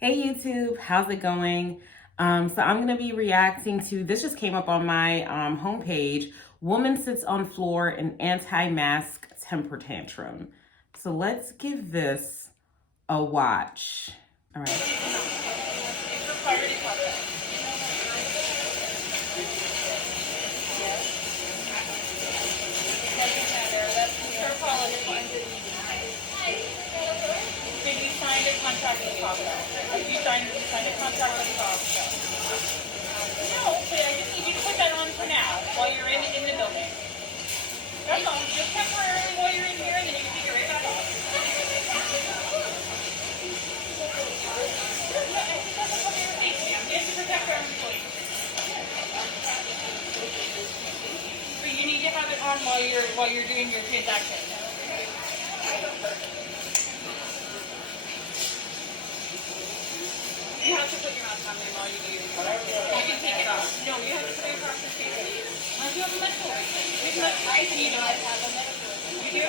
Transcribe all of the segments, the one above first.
Hey YouTube, how's it going? So I'm gonna be reacting to this. Just came up on my homepage. Woman sits on floor in anti-mask temper tantrum. So let's give this a watch. All right. You signed a contract with Costco. You signed a contract with Costco. No, but I just need you to put that on for now while you're in the building. That's all. Just temporarily while you're in here, and then you can take it right back off. It doesn't cover your face, ma'am. You have to protect our employees. But you need to have it on while you're doing your transaction. You have to put your mask on there while you do your transaction. You can take it off. No, you have to put it across your face. Unless you have a medical reason. You don't have a medical reason. You do?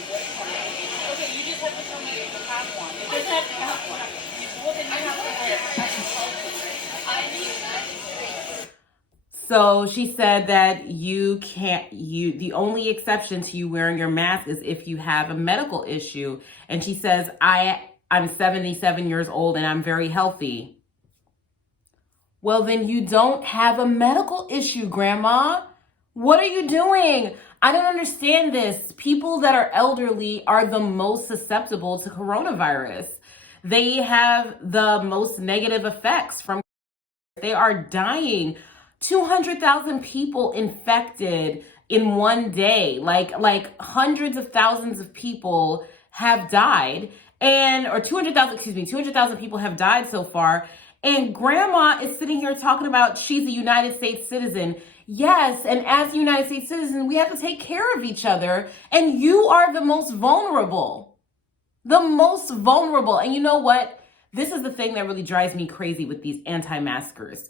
Okay, you just have to tell me if you have one. It doesn't have to have one. Well, then you have to wear it. So she said that the only exception to you wearing your mask is if you have a medical issue. And she says, I'm 77 years old and I'm very healthy. Well, then you don't have a medical issue, Grandma. What are you doing? I don't understand this. People that are elderly are the most susceptible to coronavirus. They have the most negative effects from they are dying. 200,000 people infected in one day. Like hundreds of thousands of people have died, or 200,000 people have died so far. And Grandma is sitting here talking about she's a United States citizen. Yes, and as a United States citizen, we have to take care of each other. And you are the most vulnerable. The most vulnerable. And you know what? This is the thing that really drives me crazy with these anti-maskers.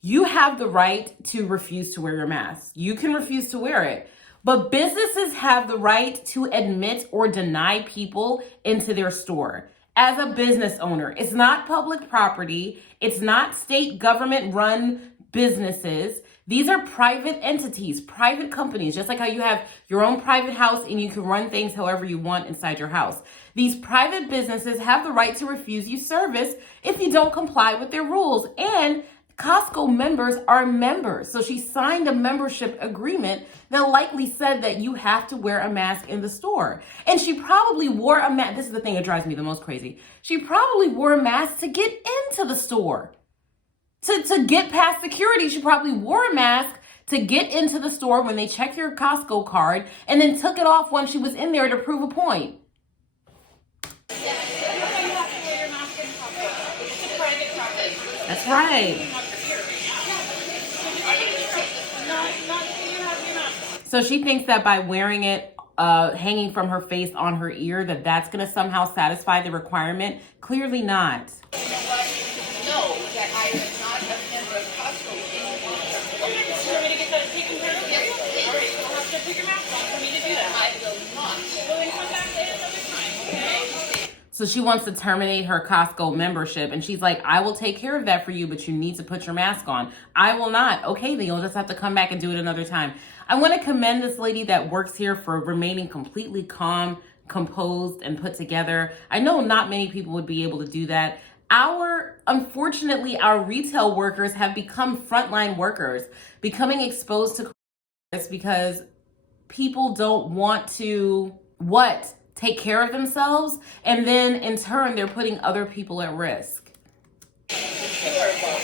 You have the right to refuse to wear your mask. You can refuse to wear it. But businesses have the right to admit or deny people into their store. As a business owner, it's not public property. It's not state government run businesses. These are private entities, private companies, just like how you have your own private house and you can run things however you want inside your house. These private businesses have the right to refuse you service if you don't comply with their rules. And Costco members are members. So she signed a membership agreement that likely said that you have to wear a mask in the store. And she probably wore a mask. This is the thing that drives me the most crazy. She probably wore a mask to get into the store. To get past security, she probably wore a mask to get into the store when they check your Costco card and then took it off when she was in there to prove a point. That's right. So she thinks that by wearing it hanging from her face on her ear, that's going to somehow satisfy the requirement. Clearly not. You know what? No, that I am not a member of Costco anymore. Okay, you want me to get that taken care of? Yes, please. All right, you'll have to put your mask on for me to do that. I will not. Well, then come back another time, okay? So she wants to terminate her Costco membership. And she's like, I will take care of that for you, but you need to put your mask on. I will not. Okay, then you'll just have to come back and do it another time. I want to commend this lady that works here for remaining completely calm, composed, and put together. I know not many people would be able to do that. Unfortunately, our retail workers have become frontline workers, becoming exposed to coronavirus because people don't want to, take care of themselves, and then in turn, they're putting other people at risk. He's gonna report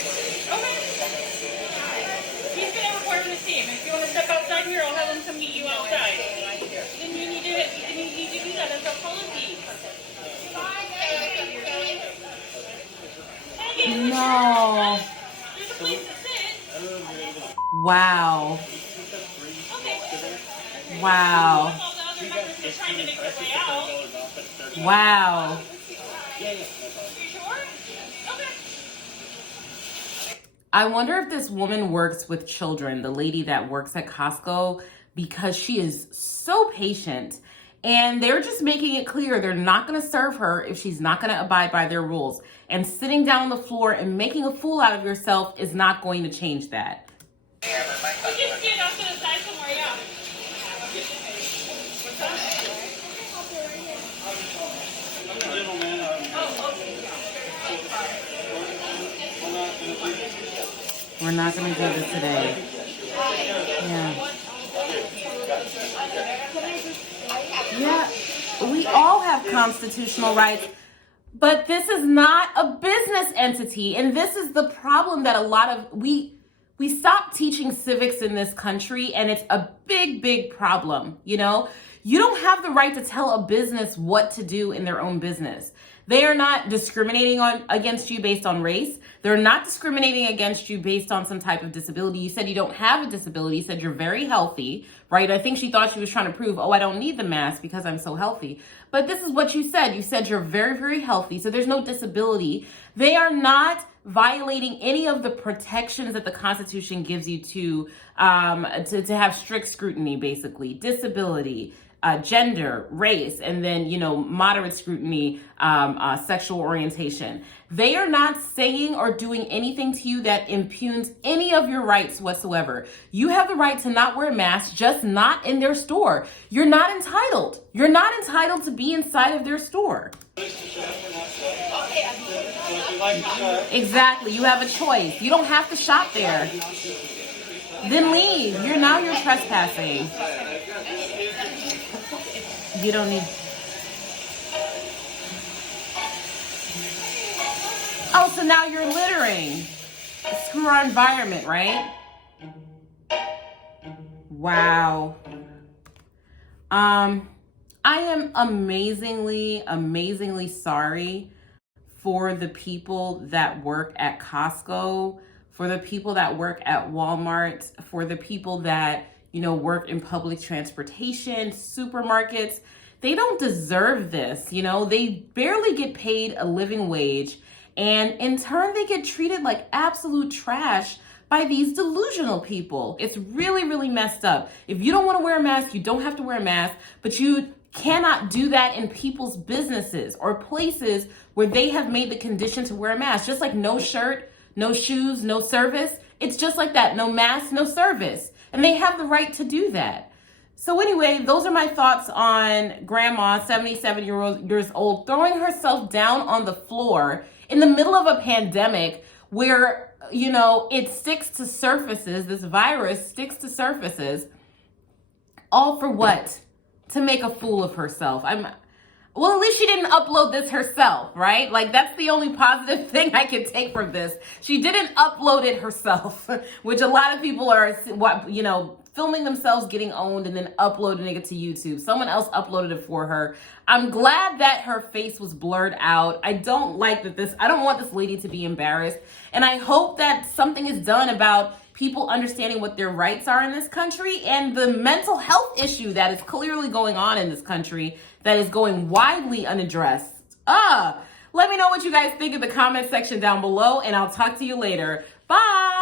to the team. If you want to step outside here, I'll have them come meet you outside. Then you need to do that as a policy. No. There's a place to sit. Wow. Okay. Wow. All the other members are trying to make their way out. Wow. You sure? Okay. I wonder if this woman works with children, the lady that works at Costco, because she is so patient And they're just making it clear they're not going to serve her if she's not going to abide by their rules. And sitting down on the floor and making a fool out of yourself is not going to change that. You can stand off to the side somewhere, yeah. We're not going to do this today. Yeah. Yeah, we all have constitutional rights, but this is not a business entity. And this is the problem that a lot of, we stop teaching civics in this country, and it's a big problem. You know, you don't have the right to tell a business what to do in their own business. They are not discriminating against you based on race. They're not discriminating against you based on some type of disability. You said you don't have a disability. You said you're very healthy, right? I think she thought she was trying to prove, oh, I don't need the mask because I'm so healthy. But this is what you said. You said you're very healthy, so there's no disability. They are not violating any of the protections that the Constitution gives you to have strict scrutiny, basically. Disability, gender, race, and then, moderate scrutiny, sexual orientation. They are not saying or doing anything to you that impugns any of your rights whatsoever. You have the right to not wear a mask, just not in their store. You're not entitled. You're not entitled to be inside of their store. Exactly. You have a choice. You don't have to shop there. Then leave. You're trespassing. You don't need. Oh, so now you're littering. Screw our environment, right? Wow. I am amazingly sorry for the people that work at Costco, for the people that work at Walmart, for the people that, work in public transportation, supermarkets. They don't deserve this. They barely get paid a living wage. And in turn, they get treated like absolute trash by these delusional people. It's really messed up. If you don't want to wear a mask, you don't have to wear a mask, but you cannot do that in people's businesses or places where they have made the condition to wear a mask. Just like no shirt, no shoes, no service. It's just like that. No mask, no service. And they have the right to do that. So anyway, those are my thoughts on Grandma, 77 years old, throwing herself down on the floor in the middle of a pandemic where, it sticks to surfaces. This virus sticks to surfaces. All for what? To make a fool of herself. Well, at least she didn't upload this herself, right? Like, that's the only positive thing I can take from this. She didn't upload it herself, which a lot of people are, filming themselves getting owned and then uploading it to YouTube. Someone else uploaded it for her. I'm glad that her face was blurred out. I don't want this lady to be embarrassed. And I hope that something is done about people understanding what their rights are in this country and the mental health issue that is clearly going on in this country that is going widely unaddressed. Let me know what you guys think in the comment section down below, and I'll talk to you later. Bye.